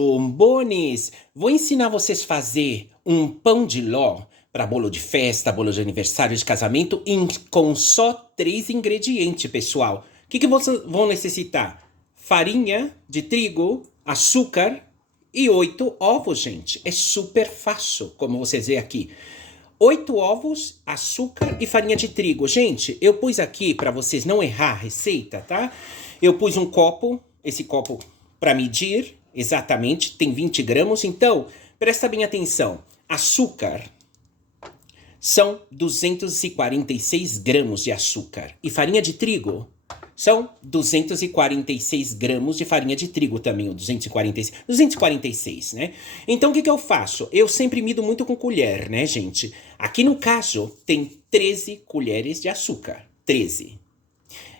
Bombones! Vou ensinar vocês a fazer um pão de ló para bolo de festa, bolo de aniversário, de casamento, com só 3 ingredientes, pessoal. O que vocês vão necessitar? Farinha de trigo, açúcar e 8 ovos, gente. É super fácil, como vocês veem aqui. 8 ovos, açúcar e farinha de trigo. Gente, eu pus aqui, para vocês não errar a receita, tá? Eu pus um copo, esse copo para medir exatamente, tem 20 gramas. Então, presta bem atenção. Açúcar são 246 gramas de açúcar. E farinha de trigo são 246 gramas de farinha de trigo também, 246, né? Então, o que eu faço? Eu sempre mido muito com colher, né, gente? Aqui no caso, tem 13 colheres de açúcar. 13.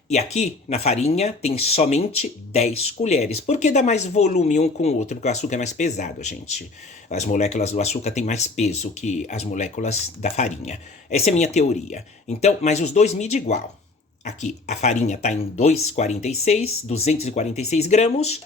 E aqui, na farinha, tem somente 10 colheres. Por que dá mais volume um com o outro? Porque o açúcar é mais pesado, gente. As moléculas do açúcar têm mais peso que as moléculas da farinha. Essa é a minha teoria. Então, mas os dois medem igual. Aqui, a farinha está em 246 gramas.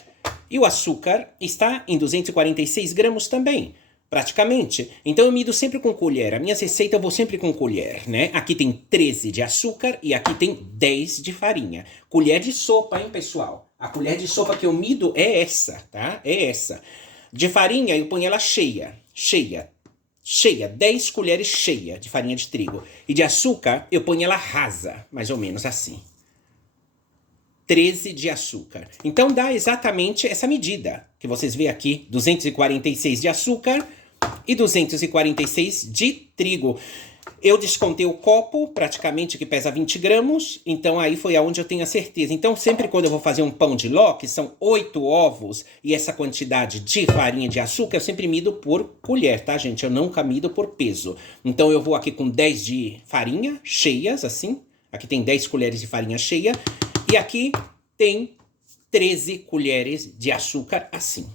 E o açúcar está em 246 gramas também. Praticamente. Então eu mido sempre com colher. A minha receita eu vou sempre com colher, né? Aqui tem 13 de açúcar e aqui tem 10 de farinha. Colher de sopa, hein, pessoal? A colher de sopa que eu mido é essa, tá? É essa. De farinha eu ponho ela cheia. Cheia. 10 colheres cheia de farinha de trigo. E de açúcar eu ponho ela rasa, mais ou menos assim. 13 de açúcar. Então dá exatamente essa medida que vocês veem aqui, 246 de açúcar e 246 de trigo. Eu descontei o copo, praticamente, que pesa 20 gramas, então aí foi aonde eu tenho a certeza. Então sempre quando eu vou fazer um pão de ló, que são 8 ovos e essa quantidade de farinha de açúcar, eu sempre mido por colher, tá, gente? Eu nunca mido por peso. Então eu vou aqui com 10 de farinha, cheias, assim. Aqui tem 10 colheres de farinha cheia. E aqui tem 13 colheres de açúcar assim.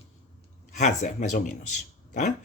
Rasa, mais ou menos, tá?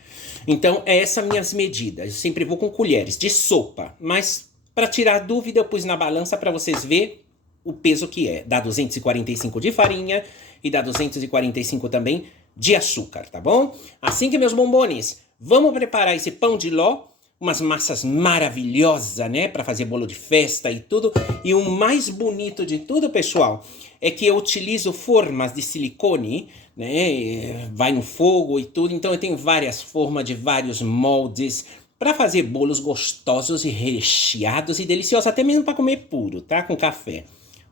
Então, essas minhas medidas. Eu sempre vou com colheres de sopa. Mas, para tirar dúvida, eu pus na balança para vocês verem o peso que é. Dá 245 de farinha e dá 245 também de açúcar, tá bom? Assim que, meus bombones, vamos preparar esse pão de ló. Umas massas maravilhosas, né? Para fazer bolo de festa e tudo. E o mais bonito de tudo, pessoal, é que eu utilizo formas de silicone, né? Vai no fogo e tudo. Então eu tenho várias formas de vários moldes para fazer bolos gostosos e recheados e deliciosos. Até mesmo para comer puro, tá? Com café.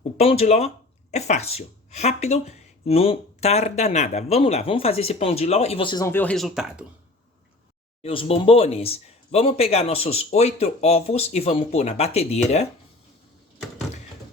O pão de ló é fácil, rápido, não tarda nada. Vamos lá, vamos fazer esse pão de ló e vocês vão ver o resultado. Meus bombones, vamos pegar nossos 8 ovos e vamos pôr na batedeira.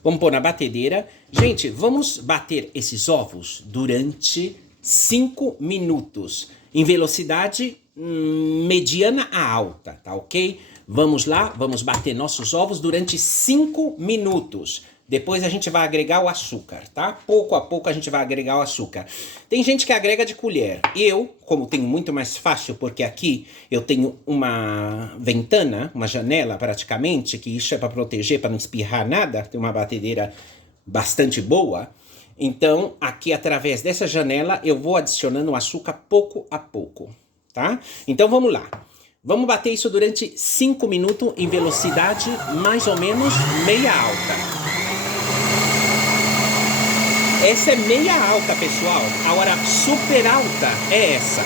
Vamos pôr na batedeira. Gente, vamos bater esses ovos durante 5 minutos. Em velocidade mediana a alta, tá ok? Vamos lá, vamos bater nossos ovos durante 5 minutos. Depois a gente vai agregar o açúcar, tá? Pouco a pouco a gente vai agregar o açúcar. Tem gente que agrega de colher. Eu, como tenho muito mais fácil, porque aqui eu tenho uma ventana, uma janela praticamente, que isso é para proteger, para não espirrar nada. Tem uma batedeira bastante boa. Então, aqui através dessa janela, eu vou adicionando o açúcar pouco a pouco, tá? Então, vamos lá. Vamos bater isso durante 5 minutos em velocidade mais ou menos meia alta. Essa é meia alta, pessoal. A hora super alta é essa.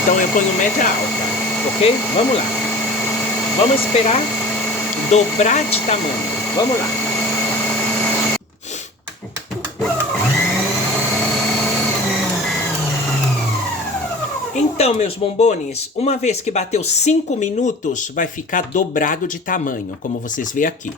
Então eu ponho média alta, ok? Vamos lá. Vamos esperar dobrar de tamanho. Vamos lá. Então, meus bombones, uma vez que bateu 5 minutos, vai ficar dobrado de tamanho, como vocês veem aqui.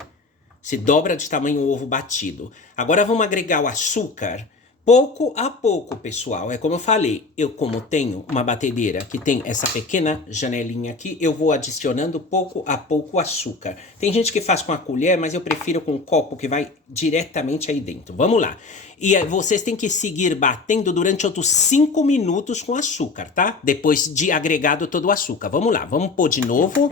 Se dobra de tamanho o ovo batido. Agora vamos agregar o açúcar pouco a pouco, pessoal. É como eu falei, eu como tenho uma batedeira que tem essa pequena janelinha aqui, eu vou adicionando pouco a pouco o açúcar. Tem gente que faz com a colher, mas eu prefiro com um copo que vai diretamente aí dentro. Vamos lá. E vocês têm que seguir batendo durante outros 5 minutos com açúcar, tá? Depois de agregado todo o açúcar. Vamos lá, vamos pôr de novo.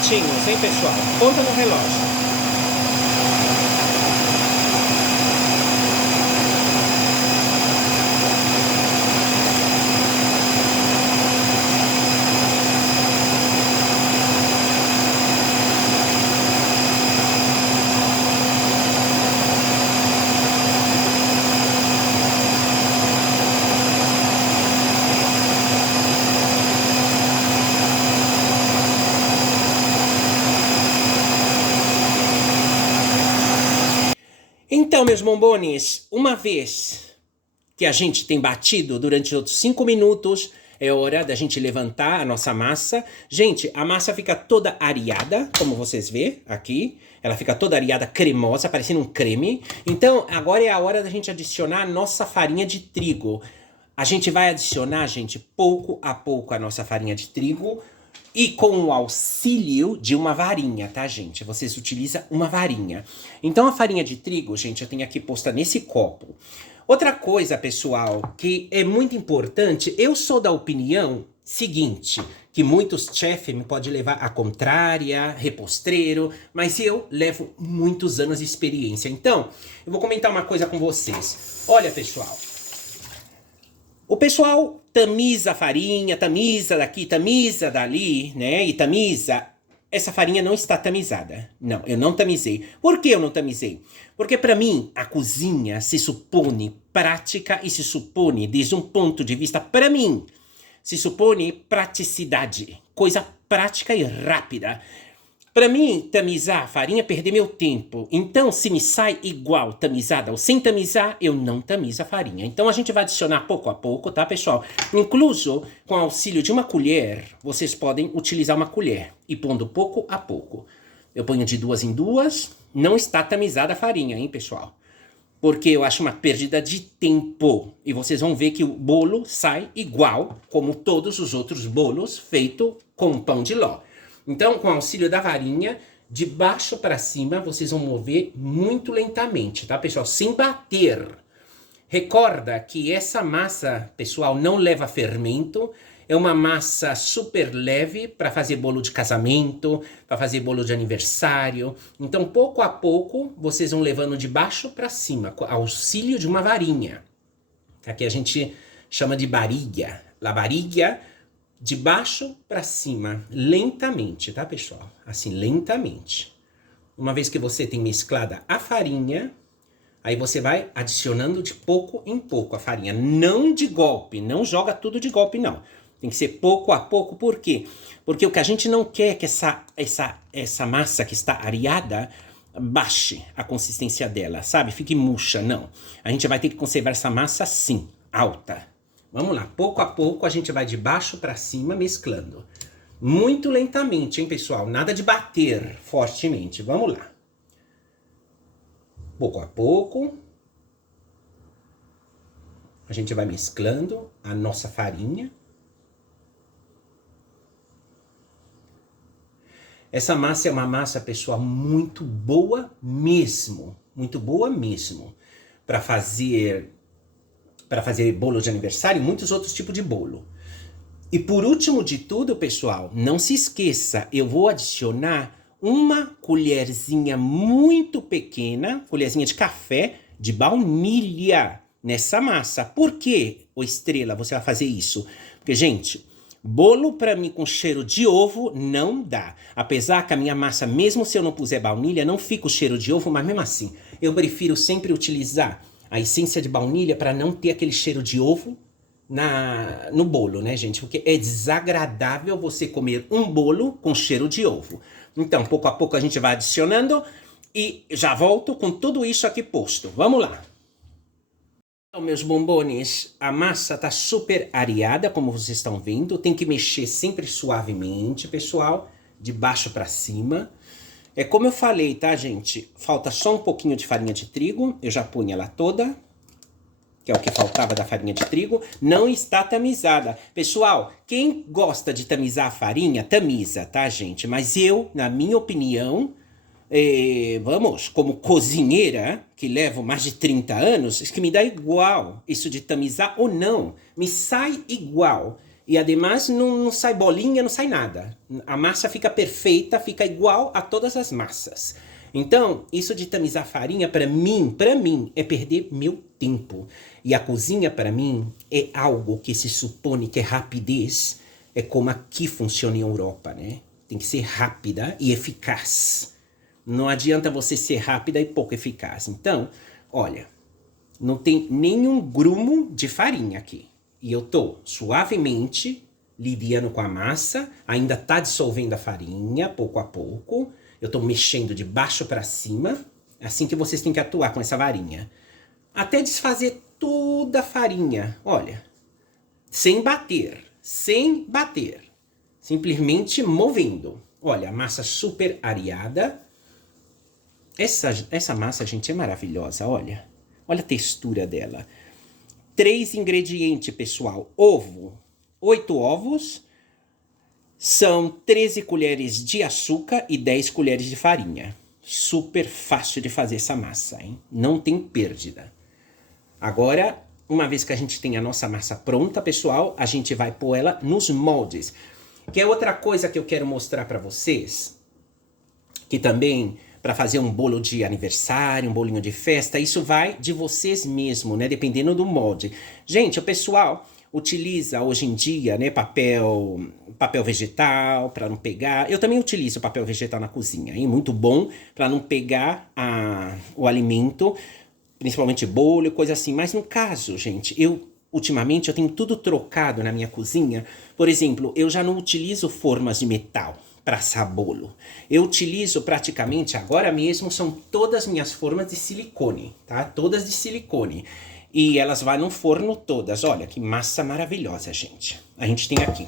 minutinhos, hein, pessoal? Conta no relógio. Então, meus bombones, uma vez que a gente tem batido durante outros 5 minutos, é hora da gente levantar a nossa massa. Gente, a massa fica toda areada, como vocês vê aqui. Ela fica toda areada, cremosa, parecendo um creme. Então, agora é a hora da gente adicionar a nossa farinha de trigo. A gente vai adicionar, gente, pouco a pouco a nossa farinha de trigo. E com o auxílio de uma varinha, tá, gente? Vocês utilizam uma varinha. Então, a farinha de trigo, gente, eu tenho aqui posta nesse copo. Outra coisa, pessoal, que é muito importante, eu sou da opinião seguinte, que muitos chefes me podem levar a contrária, repostreiro, mas eu levo muitos anos de experiência. Então, eu vou comentar uma coisa com vocês. Olha, pessoal, o pessoal tamiza a farinha, tamiza daqui, tamiza dali, né? E tamiza. Essa farinha não está tamizada. Não, eu não tamizei. Por que eu não tamizei? Porque para mim, a cozinha se supõe prática e se supõe, desde um ponto de vista, para mim, se supõe praticidade. Coisa prática e rápida. Para mim, tamizar a farinha é perder meu tempo. Então, se me sai igual tamizada ou sem tamizar, eu não tamizo a farinha. Então, a gente vai adicionar pouco a pouco, tá, pessoal? Incluso, com o auxílio de uma colher, vocês podem utilizar uma colher. E pondo pouco a pouco. Eu ponho de 2 em 2. Não está tamizada a farinha, hein, pessoal? Porque eu acho uma perda de tempo. E vocês vão ver que o bolo sai igual, como todos os outros bolos feitos com pão de ló. Então, com o auxílio da varinha, de baixo para cima, vocês vão mover muito lentamente, tá, pessoal? Sem bater. Recorda que essa massa, pessoal, não leva fermento. É uma massa super leve para fazer bolo de casamento, para fazer bolo de aniversário. Então, pouco a pouco, vocês vão levando de baixo para cima, com auxílio de uma varinha. Aqui a gente chama de barriga. La barriga. De baixo para cima, lentamente, tá, pessoal? Assim, lentamente. Uma vez que você tem mesclada a farinha, aí você vai adicionando de pouco em pouco a farinha. Não de golpe, não joga tudo de golpe, não. Tem que ser pouco a pouco, por quê? Porque o que a gente não quer é que essa massa que está areada baixe a consistência dela, sabe? Fique murcha, não. A gente vai ter que conservar essa massa assim, alta. Vamos lá, pouco a pouco a gente vai de baixo para cima mesclando. Muito lentamente, hein, pessoal? Nada de bater fortemente. Vamos lá. Pouco a pouco. A gente vai mesclando a nossa farinha. Essa massa é uma massa, pessoal, muito boa mesmo. Muito boa mesmo. Para fazer bolo de aniversário e muitos outros tipos de bolo. E por último de tudo, pessoal, não se esqueça, eu vou adicionar uma colherzinha muito pequena, colherzinha de café, de baunilha nessa massa. Por que, ô Estrela, você vai fazer isso? Porque, gente, bolo para mim com cheiro de ovo não dá. Apesar que a minha massa, mesmo se eu não puser baunilha, não fica o cheiro de ovo, mas mesmo assim, eu prefiro sempre utilizar a essência de baunilha para não ter aquele cheiro de ovo no bolo, né, gente? Porque é desagradável você comer um bolo com cheiro de ovo. Então, pouco a pouco a gente vai adicionando e já volto com tudo isso aqui posto. Vamos lá. Então, meus bombones, a massa tá super areada, como vocês estão vendo. Tem que mexer sempre suavemente, pessoal, de baixo para cima. É como eu falei, tá, gente? Falta só um pouquinho de farinha de trigo. Eu já punho ela toda, que é o que faltava da farinha de trigo. Não está tamizada. Pessoal, quem gosta de tamizar a farinha, tamiza, tá, gente? Mas eu, na minha opinião, como cozinheira, que levo mais de 30 anos, isso que me dá igual, isso de tamizar ou não. Me sai igual. E ademais não sai bolinha, não sai nada. A massa fica perfeita, fica igual a todas as massas. Então, isso de tamizar farinha, para mim, é perder meu tempo. E a cozinha, para mim, é algo que se supõe que é rapidez. É como aqui funciona em Europa, né? Tem que ser rápida e eficaz. Não adianta você ser rápida e pouco eficaz. Então, olha, não tem nenhum grumo de farinha aqui. E eu tô suavemente lidiando com a massa, ainda tá dissolvendo a farinha, pouco a pouco. Eu tô mexendo de baixo para cima, assim que vocês têm que atuar com essa varinha. Até desfazer toda a farinha, olha, sem bater, simplesmente movendo. Olha, a massa super areada. Essa massa, gente, é maravilhosa, olha. Olha a textura dela. 3 ingredientes, pessoal. Ovo, 8 ovos, são 13 colheres de açúcar e 10 colheres de farinha. Super fácil de fazer essa massa, hein? Não tem perda. Agora, uma vez que a gente tem a nossa massa pronta, pessoal, a gente vai pôr ela nos moldes. Que é outra coisa que eu quero mostrar para vocês, que também, para fazer um bolo de aniversário, um bolinho de festa, isso vai de vocês mesmo, né? Dependendo do molde. Gente, o pessoal utiliza hoje em dia, né, papel vegetal para não pegar. Eu também utilizo papel vegetal na cozinha, hein? Muito bom para não pegar o alimento, principalmente bolo e coisa assim. Mas no caso, gente, ultimamente eu tenho tudo trocado na minha cozinha. Por exemplo, eu já não utilizo formas de metal para assar bolo. Eu utilizo praticamente, agora mesmo, são todas minhas formas de silicone, tá? Todas de silicone. E elas vão no forno todas. Olha, que massa maravilhosa, gente. A gente tem aqui.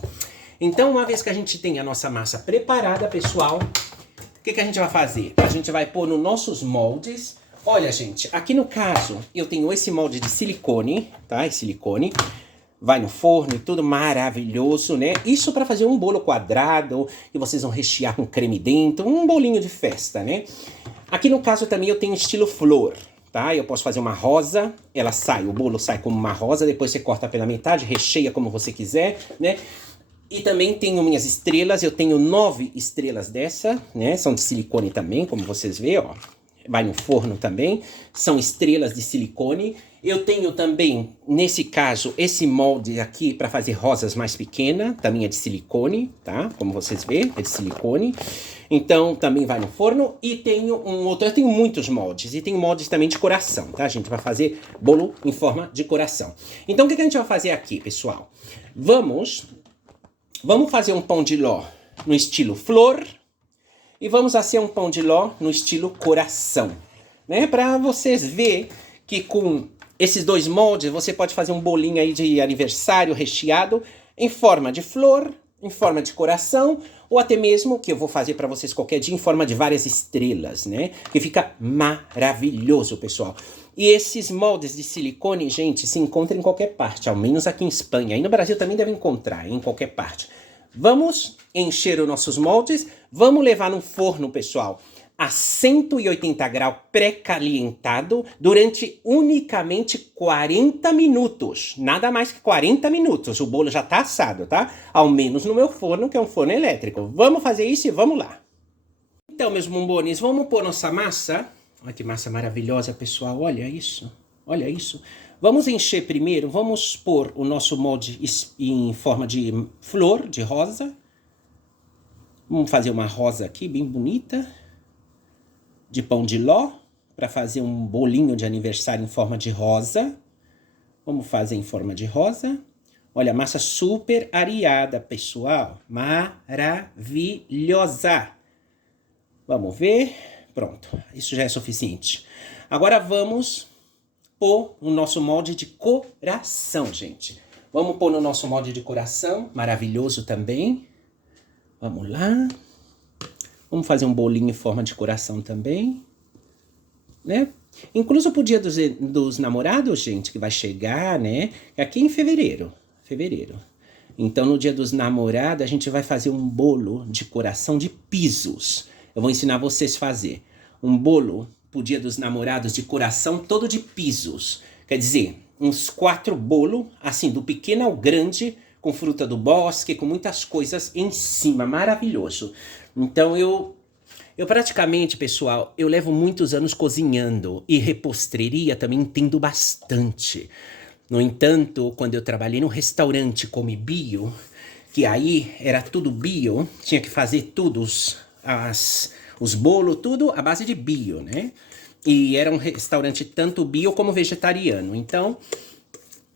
Então, uma vez que a gente tem a nossa massa preparada, pessoal, o que a gente vai fazer? A gente vai pôr nos nossos moldes. Olha, gente, aqui no caso, eu tenho esse molde de silicone, tá? Esse silicone. Vai no forno e tudo maravilhoso, né? Isso para fazer um bolo quadrado, que vocês vão rechear com creme dentro, um bolinho de festa, né? Aqui no caso também eu tenho estilo flor, tá? Eu posso fazer uma rosa, o bolo sai como uma rosa, depois você corta pela metade, recheia como você quiser, né? E também tenho minhas estrelas, eu tenho 9 estrelas dessa, né? São de silicone também, como vocês veem, ó. Vai no forno também, são estrelas de silicone. Eu tenho também, nesse caso, esse molde aqui para fazer rosas mais pequenas, também é de silicone, tá? Como vocês veem, é de silicone. Então, também vai no forno. E tenho um outro, eu tenho muitos moldes, e tenho moldes também de coração, tá, gente? Para fazer bolo em forma de coração. Então, o que a gente vai fazer aqui, pessoal? Vamos fazer um pão de ló no estilo flor, e vamos fazer um pão de ló no estilo coração, né? Para vocês verem que com esses 2 moldes você pode fazer um bolinho aí de aniversário recheado em forma de flor, em forma de coração, ou até mesmo, que eu vou fazer para vocês qualquer dia, em forma de várias estrelas, né? Que fica maravilhoso, pessoal. E esses moldes de silicone, gente, se encontram em qualquer parte, ao menos aqui em Espanha. Aí no Brasil também deve encontrar, em qualquer parte. Vamos encher os nossos moldes, vamos levar no forno, pessoal, a 180 graus pré-calientado durante unicamente 40 minutos. Nada mais que 40 minutos. O bolo já está assado, tá? Ao menos no meu forno, que é um forno elétrico. Vamos fazer isso e vamos lá. Então, meus bombones, vamos pôr nossa massa. Olha que massa maravilhosa, pessoal. Olha isso. Olha isso. Vamos encher primeiro, vamos pôr o nosso molde em forma de flor, de rosa. Vamos fazer uma rosa aqui, bem bonita. De pão de ló, para fazer um bolinho de aniversário em forma de rosa. Vamos fazer em forma de rosa. Olha, massa super areada, pessoal. Maravilhosa. Vamos ver. Pronto, isso já é suficiente. Agora vamos pôr o nosso molde de coração, gente. Vamos pôr no nosso molde de coração, maravilhoso também. Vamos lá. Vamos fazer um bolinho em forma de coração também, né? Incluso pro dia dos namorados, gente, que vai chegar, né? Aqui em fevereiro. Então, no dia dos namorados, a gente vai fazer um bolo de coração de pisos. Eu vou ensinar vocês a fazer um bolo pro dia dos namorados de coração todo de pisos. Quer dizer, uns 4 bolos, assim, do pequeno ao grande, com fruta do bosque, com muitas coisas em cima, maravilhoso. Então eu praticamente, pessoal, eu levo muitos anos cozinhando e reposteria também entendo bastante. No entanto, quando eu trabalhei num restaurante Come Bio, que aí era tudo bio, tinha que fazer tudo, os bolos, tudo à base de bio, né? E era um restaurante tanto bio como vegetariano. Então,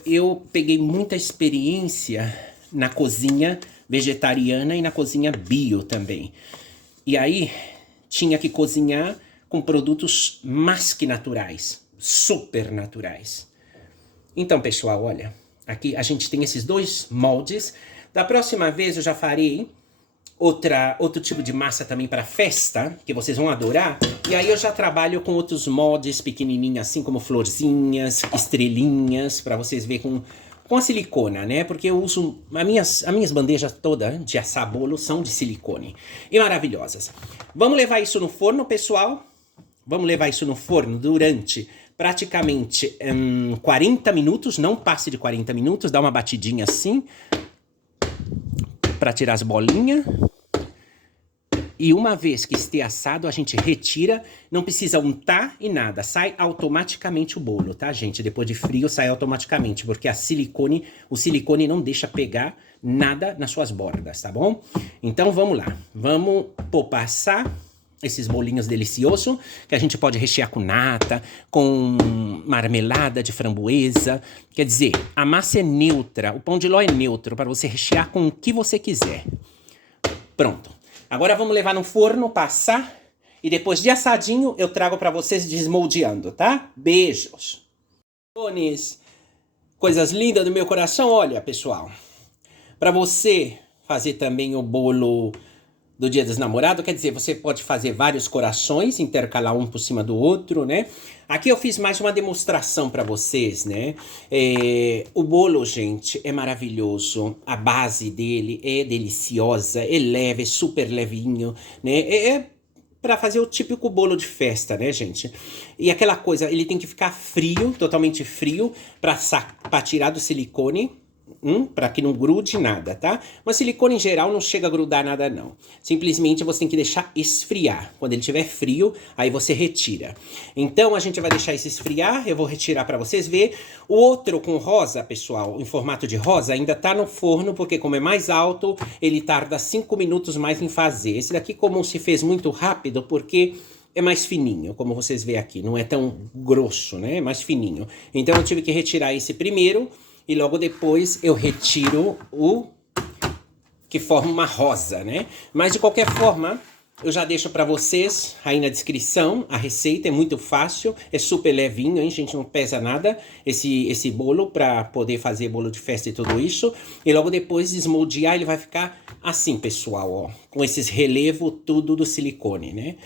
eu peguei muita experiência na cozinha vegetariana e na cozinha bio também. E aí, tinha que cozinhar com produtos mais que naturais, super naturais. Então, pessoal, olha, aqui a gente tem esses 2 moldes. Da próxima vez eu já farei outro tipo de massa também para festa, que vocês vão adorar. E aí eu já trabalho com outros moldes pequenininhos, assim como florzinhas, estrelinhas, para vocês verem com a silicona, né? Porque eu uso... As minhas bandejas todas de assar bolo são de silicone. E maravilhosas. Vamos levar isso no forno, pessoal? Vamos levar isso no forno durante praticamente 40 minutos. Não passe de 40 minutos. Dá uma batidinha assim. Para tirar as bolinhas. E uma vez que esteja assado, a gente retira, não precisa untar e nada, sai automaticamente o bolo, tá, gente? Depois de frio, sai automaticamente, porque o silicone não deixa pegar nada nas suas bordas, tá bom? Então, vamos lá. Vamos passar esses bolinhos deliciosos, que a gente pode rechear com nata, com marmelada de framboesa. Quer dizer, a massa é neutra, o pão de ló é neutro, para você rechear com o que você quiser. Pronto. Agora vamos levar no forno, passar, e depois de assadinho eu trago para vocês desmoldeando, tá? Beijos. Bones, coisas lindas do meu coração, olha, pessoal. Para você fazer também o bolo do Dia dos Namorados, quer dizer, você pode fazer vários corações, intercalar um por cima do outro, né? Aqui eu fiz mais uma demonstração para vocês, né? O bolo, gente, é maravilhoso. A base dele é deliciosa, é leve, é super levinho, né? É para fazer o típico bolo de festa, né, gente? E aquela coisa, ele tem que ficar frio, totalmente frio, para tirar do silicone. Para que não grude nada, tá? Mas silicone em geral não chega a grudar nada, não. Simplesmente você tem que deixar esfriar. Quando ele estiver frio, aí você retira. Então a gente vai deixar isso esfriar. Eu vou retirar para vocês verem. O outro com rosa, pessoal, em formato de rosa, ainda tá no forno, porque como é mais alto, ele tarda 5 minutos mais em fazer. Esse daqui, como se fez muito rápido, porque é mais fininho, como vocês veem aqui. Não é tão grosso, né? É mais fininho. Então eu tive que retirar esse primeiro. E logo depois eu retiro o que forma uma rosa, né? Mas de qualquer forma, eu já deixo para vocês aí na descrição. A receita é muito fácil, é super levinho, hein, gente? Não pesa nada esse bolo para poder fazer bolo de festa e tudo isso. E logo depois desmoldear, ele vai ficar assim, pessoal, ó. Com esses relevos tudo do silicone, né?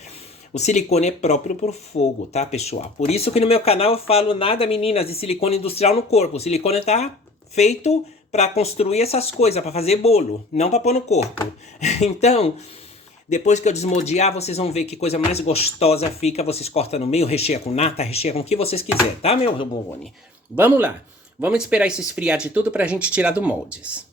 O silicone é próprio pro fogo, tá, pessoal? Por isso que no meu canal eu falo nada, meninas, de silicone industrial no corpo. O silicone tá feito para construir essas coisas, para fazer bolo, não para pôr no corpo. Então, depois que eu desmoldear, vocês vão ver que coisa mais gostosa fica. Vocês cortam no meio, recheia com nata, recheia com o que vocês quiserem, tá, meu bombone? Vamos lá. Vamos esperar isso esfriar de tudo pra gente tirar do moldes.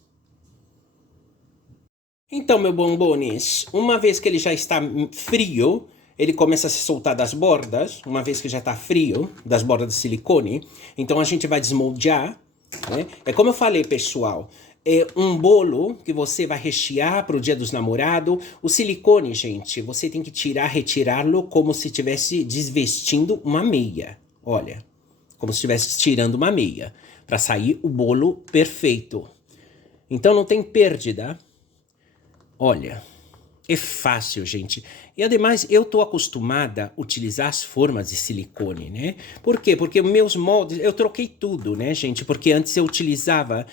Então, meu bombones, uma vez que ele já está frio, ele começa a se soltar das bordas, uma vez que já está frio, das bordas de silicone. Então a gente vai desmoldear, né? É como eu falei, pessoal, é um bolo que você vai rechear para o Dia dos Namorados. O silicone, gente, você tem que retirá-lo como se estivesse desvestindo uma meia. Olha, como se estivesse tirando uma meia, para sair o bolo perfeito. Então não tem perda. Olha, é fácil, gente. E ademais, eu tô acostumada a utilizar as formas de silicone, né? Por quê? Porque meus moldes, eu troquei tudo, né, gente? Porque antes eu utilizava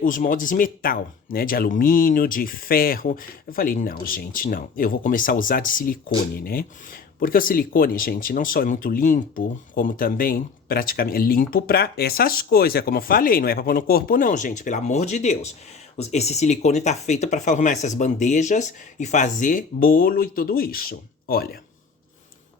os moldes de metal, né? De alumínio, de ferro. Eu falei, não, gente, não. Eu vou começar a usar de silicone, né? Porque o silicone, gente, não só é muito limpo, como também praticamente é limpo para essas coisas, como eu falei, não é para pôr no corpo não, gente, pelo amor de Deus. Esse silicone tá feito para formar essas bandejas e fazer bolo e tudo isso. Olha,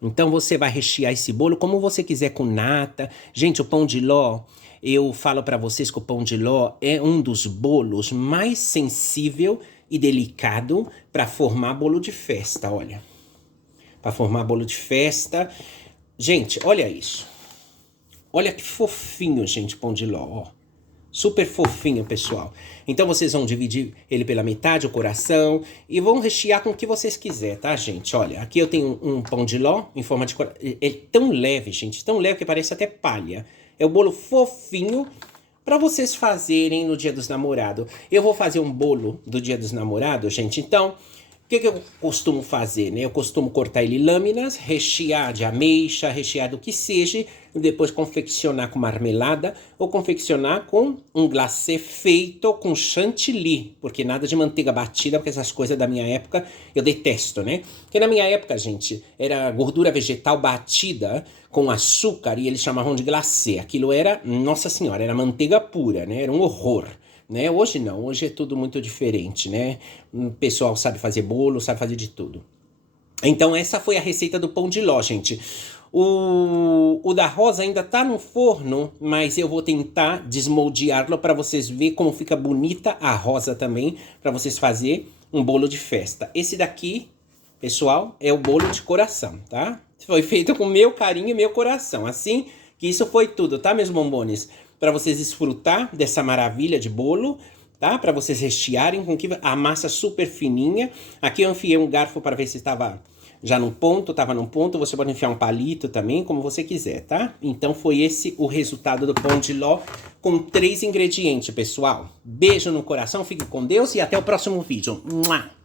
Então você vai rechear esse bolo como você quiser, com nata. Gente, o pão de ló, eu falo para vocês que o pão de ló é um dos bolos mais sensível e delicado para formar bolo de festa, olha. Para formar bolo de festa. Gente, olha isso. Olha que fofinho, gente, o pão de ló, ó. Super fofinho, pessoal. Então vocês vão dividir ele pela metade, o coração, e vão rechear com o que vocês quiserem, tá, gente? Olha, aqui eu tenho um pão de ló em forma de coração. É tão leve, gente, tão leve que parece até palha. É o bolo fofinho para vocês fazerem no Dia dos Namorados. Eu vou fazer um bolo do Dia dos Namorados, gente. Então, o que eu costumo fazer, né? Eu costumo cortar ele em lâminas, rechear de ameixa, rechear do que seja, e depois confeccionar com marmelada ou confeccionar com um glacê feito com chantilly, porque nada de manteiga batida, porque essas coisas da minha época eu detesto, né? Porque na minha época, gente, era gordura vegetal batida com açúcar e eles chamavam de glacê. Aquilo era, nossa senhora, era manteiga pura, né? Era um horror. Né? Hoje não, hoje é tudo muito diferente, né? O pessoal sabe fazer bolo, sabe fazer de tudo. Então essa foi a receita do pão de ló, gente. O da rosa ainda tá no forno, mas eu vou tentar desmoldeá-lo para vocês verem como fica bonita a rosa também, para vocês fazerem um bolo de festa. Esse daqui, pessoal, é o bolo de coração, tá? Foi feito com meu carinho e meu coração, assim que isso foi tudo, tá, meus bombones? Para vocês desfrutar dessa maravilha de bolo, tá? Para vocês rechearem com que a massa super fininha. Aqui eu enfiei um garfo para ver se estava já no ponto, estava no ponto. Você pode enfiar um palito também, como você quiser, tá? Então foi esse o resultado do pão de ló com 3 ingredientes, pessoal. Beijo no coração, fique com Deus e até o próximo vídeo. Mua!